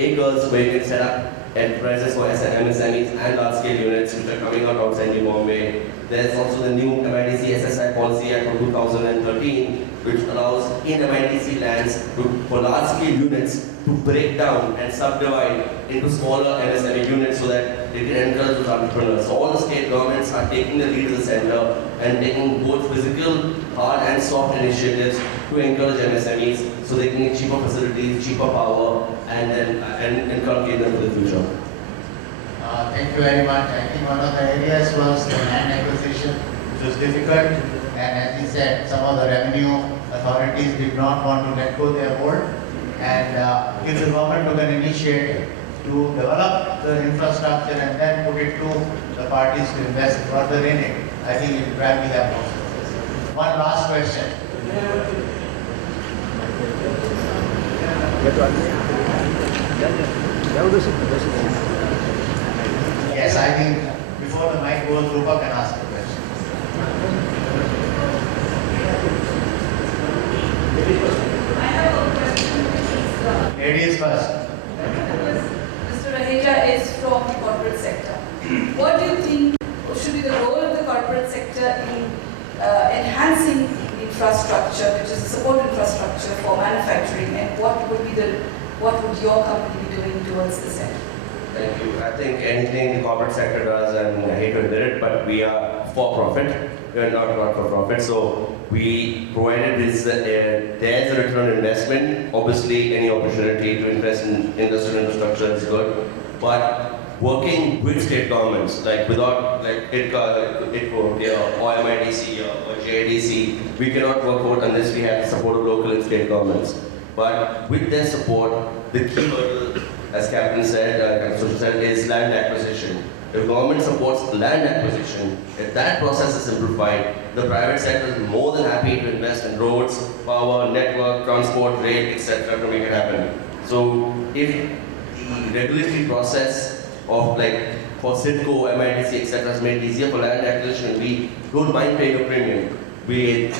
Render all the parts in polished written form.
acres where you can set up enterprises for MSMEs and large-scale units which are coming out outside New Bombay. There's also the new MIDC SSI Policy Act of 2013, which allows in MIDC lands for large-scale units to break down and subdivide into smaller MSME units so that they can encourage those entrepreneurs. So all the state governments are taking the lead of the center and taking both physical, hard and soft initiatives to encourage MSMEs so they can get cheaper facilities, cheaper power, and inculcate them for the future. Thank you very much. I think one of the areas was the land acquisition, which was difficult, and as he said, some of the revenue authorities did not want to let go their hold, and if the government took an initiative to develop the infrastructure and then put it to the parties to invest further in it, I think it will probably have more success. One last question. Yes, I think before the mic goes, Rupa can ask a question. I have a question. Ladies first. Mr. Raheja is from the corporate sector. What do you think should be the role of the corporate sector in enhancing infrastructure, which is the support infrastructure for manufacturing, and what would your company be doing towards this end? Thank you. I think anything the corporate sector does, and I hate to admit it, but we are for profit. We are not for profit. So we provided this, there's a return on investment. Obviously, any opportunity to invest in industrial infrastructure is good. But working with state governments, like without like IDCO or MIDC or JIDC, we cannot work out unless we have the support of local and state governments. But with their support, the key hurdle, as Captain said, is land acquisition. If government supports land acquisition, if that process is simplified, the private sector is more than happy to invest in roads, power, network, transport, rail, etc. to make it happen. So if the regulatory process of for CIDCO, MIDC, etc. is made easier for land acquisition, we don't mind paying a premium.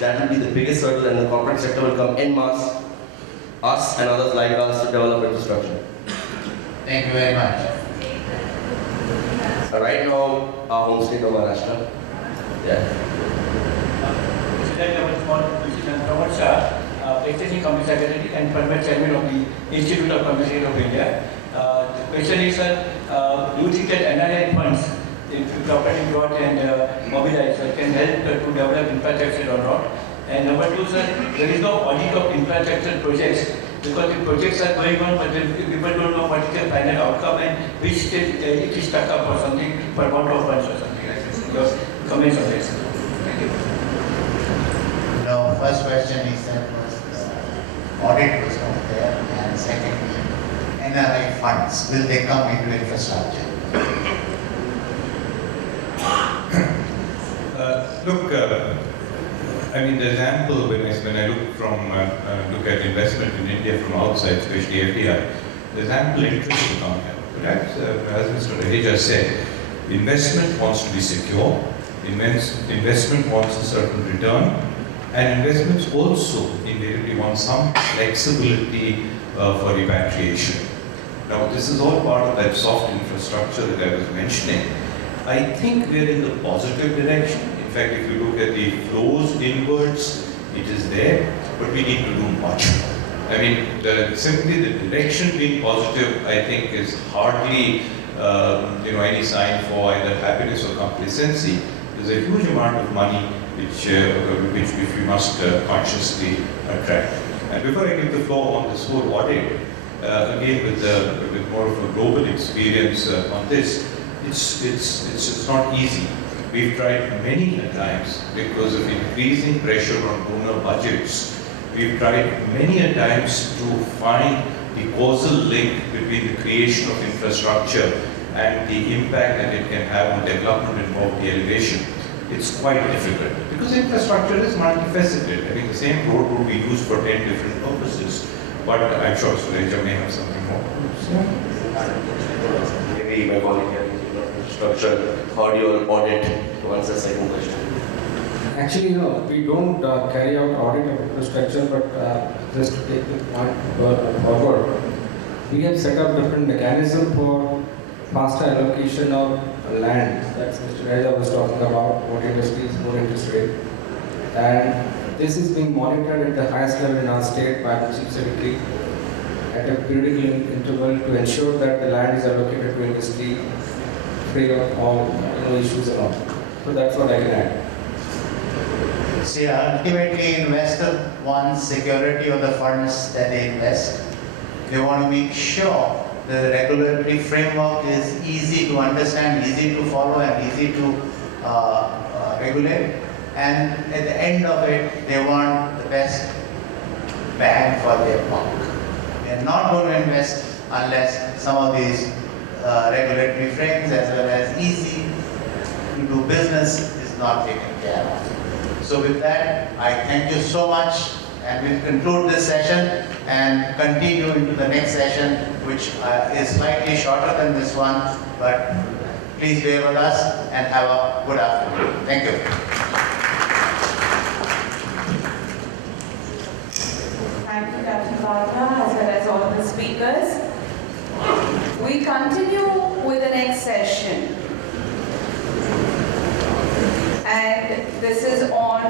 That will be the biggest hurdle, and the corporate sector will come en masse, us and others like us, to develop infrastructure. Thank you very much. Right now, our home state of Maharashtra. Yeah. President of the small President Pramod Shah, President Company Secretary and former Chairman of the Institute of Company of India. The question is, sir, do you think that NRI funds, if properly brought and mobilized, can help to develop infrastructure or not? And number two, sir, there is no audit of infrastructure projects because the projects are going on, but people don't know what is the final outcome and which stage it is stuck up or something for amount of funds or something like this. Your comments on this. Thank you. No, first question he said was audit was not there, and secondly, NRI funds, will they come into infrastructure? I mean, the example when I look at investment in India from outside, especially FDI, there's ample interest to come here. But as Mr. Raheja said, investment wants to be secure, investment wants a certain return, and investments also invariably want some flexibility for repatriation. Now, this is all part of that soft infrastructure that I was mentioning. I think we're in the positive direction. In fact, if you look at the flows inwards, it is there, but we need to do much more. I mean, simply the direction being positive, I think, is hardly any sign for either happiness or complacency. There's a huge amount of money which we must consciously attract. And before I give the floor on this whole audit, again with more of a global experience on this, it's not easy. We've tried many times because of increasing pressure on donor budgets. We've tried many times to find the causal link between the creation of infrastructure and the impact that it can have on development and poverty elevation. It's quite difficult because infrastructure is multifaceted. I mean, the same road would be used for 10 different purposes. But I'm sure Sureja may have something more. Maybe my colleague here. Structure, how do you audit? To answer the second question. Actually, no, we don't carry out audit of infrastructure, but just to take the point forward, we have set up different mechanism for faster allocation of land. That's Mr. Raheja was talking about, what industries, more interest rate. And this is being monitored at the highest level in our state by the Chief Secretary at a periodical interval to ensure that the land is allocated to industry free of all issues and all. So that's what I can add. See, ultimately, investor wants security of the funds that they invest. They want to make sure the regulatory framework is easy to understand, easy to follow, and easy to regulate. And at the end of it, they want the best bang for their buck. They're not going to invest unless some of these regulatory frames as well as easy to do business is not taken care of. So with that, I thank you so much, and we'll conclude this session and continue into the next session, which is slightly shorter than this one, but please bear with us and have a good afternoon. Thank you. Thank you, Captain Batra, as well as all the speakers. We continue with the next session. And this is on,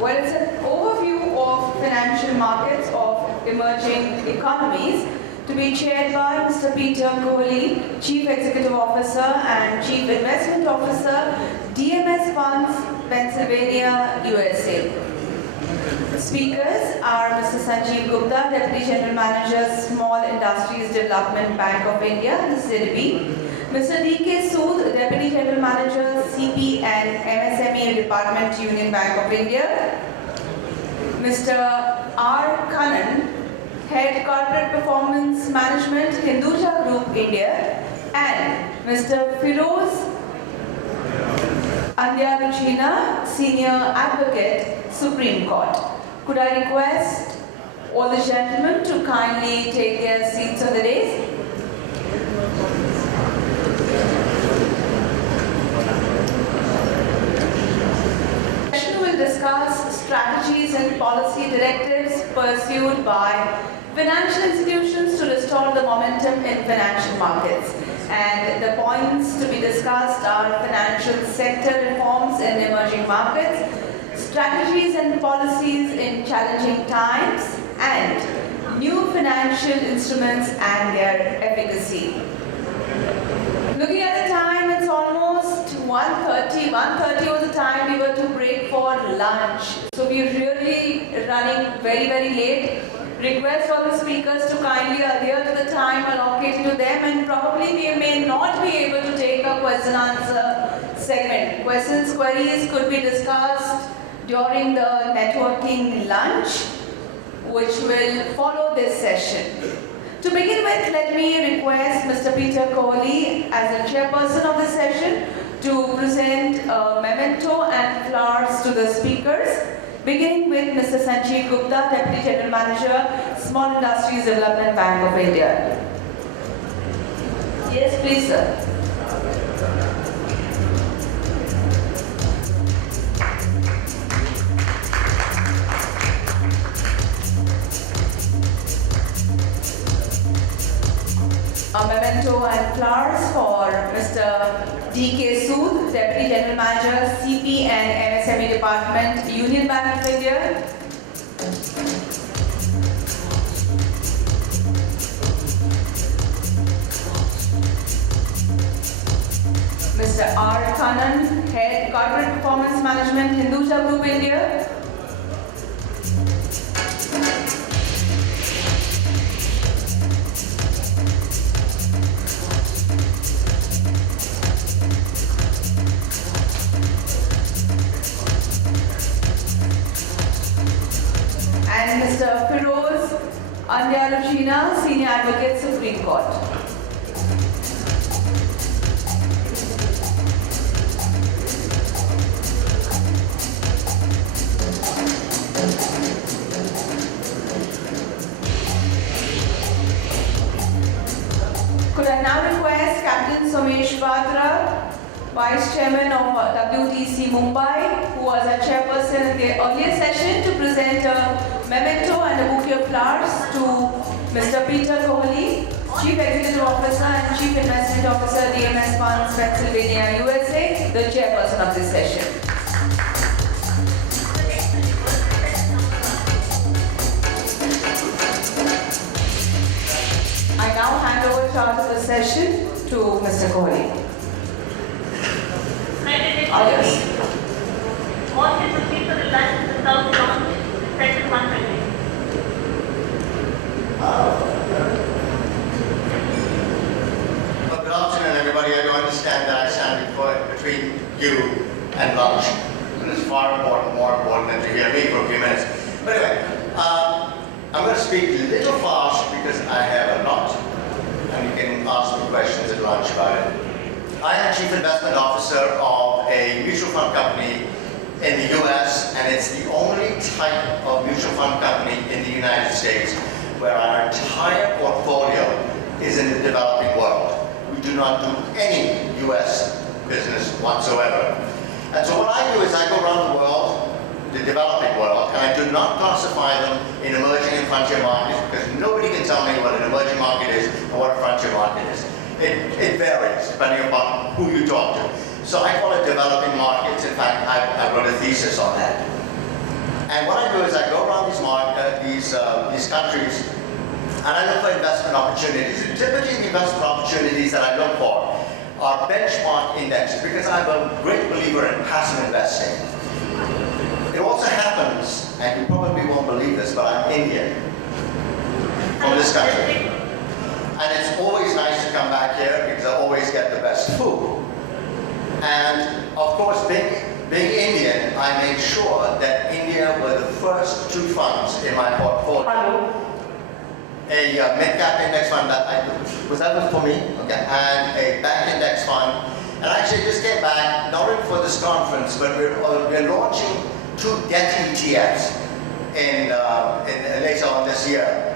well, it's an overview of financial markets of emerging economies, to be chaired by Mr. Peter Kohli, Chief Executive Officer and Chief Investment Officer, DMS Funds, Pennsylvania, USA. Speakers are Mr. Sanjeev Gupta, Deputy General Manager, Small Industries Development Bank of India, SIDBI. Mr. D.K. Sood, Deputy General Manager, CP and MSME Department, Union Bank of India. Mr. R. Kannan, Head Corporate Performance Management, Hinduja Group, India. And Mr. Firoz Andyaruchina, Senior Advocate, Supreme Court. Could I request all the gentlemen to kindly take their seats on the dais? The session will discuss strategies and policy directives pursued by financial institutions to restore the momentum in financial markets. And the points to be discussed are financial sector reforms in emerging markets, strategies and policies in challenging times, and new financial instruments and their efficacy. Looking at the time, it's almost 1:30. 1:30 was the time we were to break for lunch. So we're really running very, very late. Request all the speakers to kindly adhere to the time allocated to them, and probably we may not be able to take a question answer segment. Questions, queries could be discussed during the networking lunch, which will follow this session. To begin with, let me request Mr. Peter Kohli, as the chairperson of the session, to present a memento and flowers to the speakers, beginning with Mr. Sanjeev Gupta, Deputy General Manager, Small Industries Development Bank of India. Yes, please, sir. A memento and flowers for Mr. D.K. Sood, Deputy General Manager, CP and MSME Department, Union Bank of India. Mr. R. Kannan, Head Corporate Performance Management, Hinduja Group, India. And Mr. Firoz Andyaruchina, Senior Advocate, Supreme Court. Could I now request Captain Somesh Batra, Vice Chairman of WTC Mumbai, who was a chairperson in the earlier session, to present a memento and a bouquet of flowers to Mr. Peter Kohli, Chief Executive Officer and Chief Investment Officer, DMS Funds, Pennsylvania, USA, the chairperson of this session. I now hand over charge of the session to Mr. Kohli. Yes. All the proceeds of the lunch in the South Launch, Section 120. Well, good afternoon, everybody. I do understand that I stand between you and lunch. And it's far more important than to hear me for a few minutes. But anyway, I'm going to speak a little fast because I have a lot. And you can ask me questions at lunch about it. I am Chief Investment Officer of a mutual fund company in the US, and it's the only type of mutual fund company in the United States where our entire portfolio is in the developing world. We do not do any US business whatsoever. And so what I do is I go around the world, the developing world, and I do not classify them in emerging and frontier markets because nobody can tell me what an emerging market is and what a frontier market is. It varies depending upon who you talk to. So I call it developing markets. In fact, I wrote a thesis on that. And what I do is I go around these countries and I look for investment opportunities. And typically the investment opportunities that I look for are benchmark indexes because I'm a great believer in passive investing. It also happens, and you probably won't believe this, but I'm Indian from this country. And it's always nice to come back here because I always get the best food. And of course, being Indian, I made sure that India were the first two funds in my portfolio. A mid-cap index fund was that for me? Okay. And a bank index fund. And actually just came back, not only for this conference, but we're launching 2 debt ETFs in later on this year.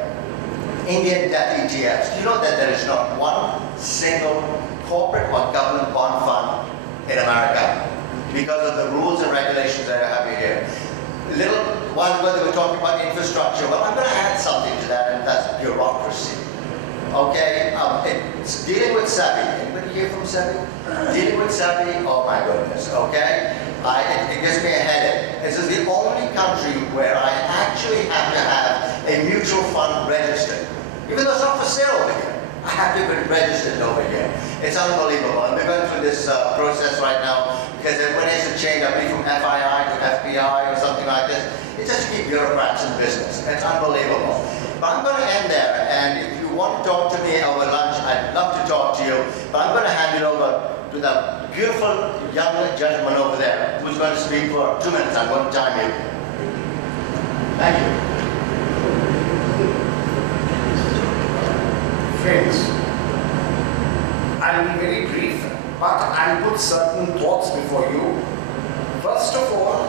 Indian debt ETFs. Do you know that there is not one single corporate or government bond fund in America because of the rules and regulations that are happening here? Little while ago they were talking about infrastructure. Well, I'm going to add something to that, and that's bureaucracy. Okay, it's dealing with SEBI. Anybody here from SEBI? Dealing with SEBI, oh my goodness, okay? It gives me a headache. This is the only country where I actually have to have a mutual fund registered. Even though it's not for sale over here, I have to be registered over here. It's unbelievable. And we're going through this process right now because everyone has to change, I believe, from FII to FBI or something like this. It's just to keep bureaucrats in business. It's unbelievable. But I'm going to end there. And if you want to talk to me over lunch, I'd love to talk to you. But I'm going to hand it over to the beautiful young gentleman over there who's going to speak for 2 minutes. I'm going to time you. Thank you. Friends, I'll be very brief, but I'll put certain thoughts before you. First of all,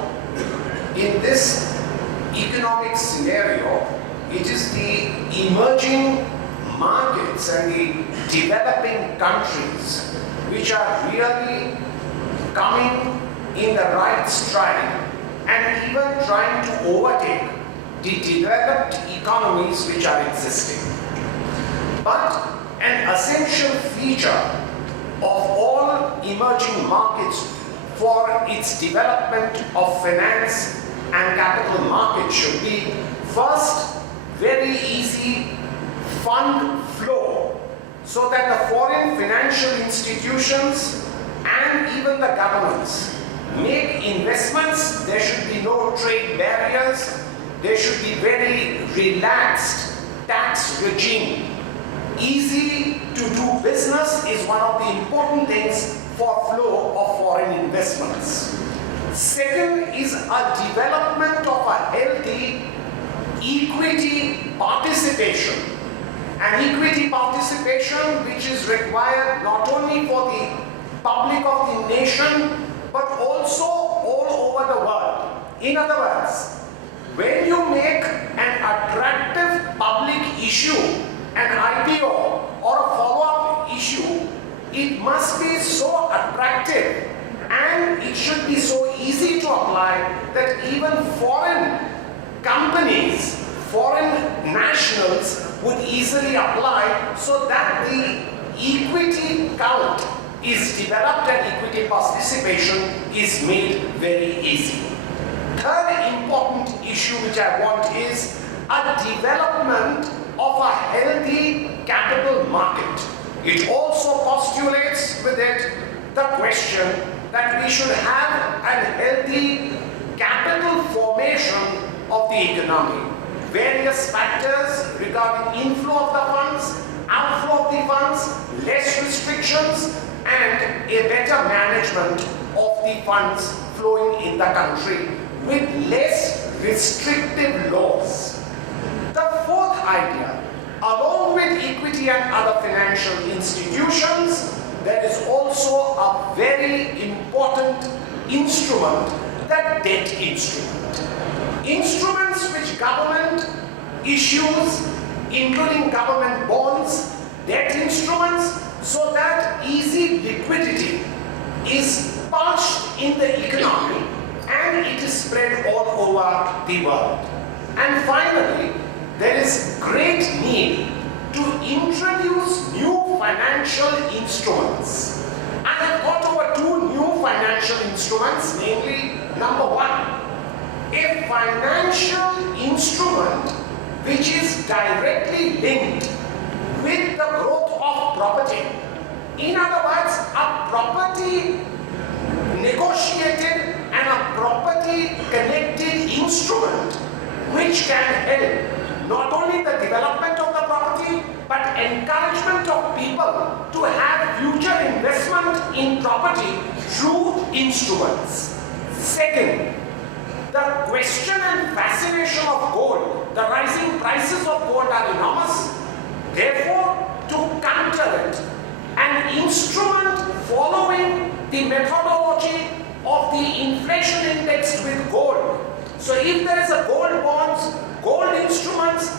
in this economic scenario, it is the emerging markets and the developing countries which are really coming in the right stride and even trying to overtake the developed economies which are existing. But an essential feature of all emerging markets for its development of finance and capital markets should be first, very easy fund flow so that the foreign financial institutions and even the governments make investments. There should be no trade barriers. There should be very relaxed tax regime. Easy to do business is one of the important things for flow of foreign investments. Second is a development of a healthy equity participation. An equity participation which is required not only for the public of the nation but also all over the world. In other words, when you make an attractive public issue, an IPO or a follow-up issue, it must be so attractive and it should be so easy to apply that even foreign companies, foreign nationals would easily apply so that the equity count is developed and equity participation is made very easy. Third important issue which I want is a development of a healthy capital market. It also postulates with it the question that we should have a healthy capital formation of the economy. Various factors regarding inflow of the funds, outflow of the funds, less restrictions, and a better management of the funds flowing in the country with less restrictive laws. The fourth idea, along with equity and other financial institutions, there is also a very important instrument, the debt instrument. Instruments which government issues, including government bonds, debt instruments, so that easy liquidity is purged in the economy and it is spread all over the world. And finally, there is great need to introduce new financial instruments. I have thought over two new financial instruments, namely, number one, a financial instrument which is directly linked with the growth of property. In other words, a property negotiated and a property connected instrument which can help not only the development of the property but encouragement of people to have future investment in property through instruments. Second, the question and fascination of gold, the rising prices of gold are enormous. Therefore, to counter it, an instrument following the methodology of the inflation index with gold. So if there is a gold bonds, gold instruments,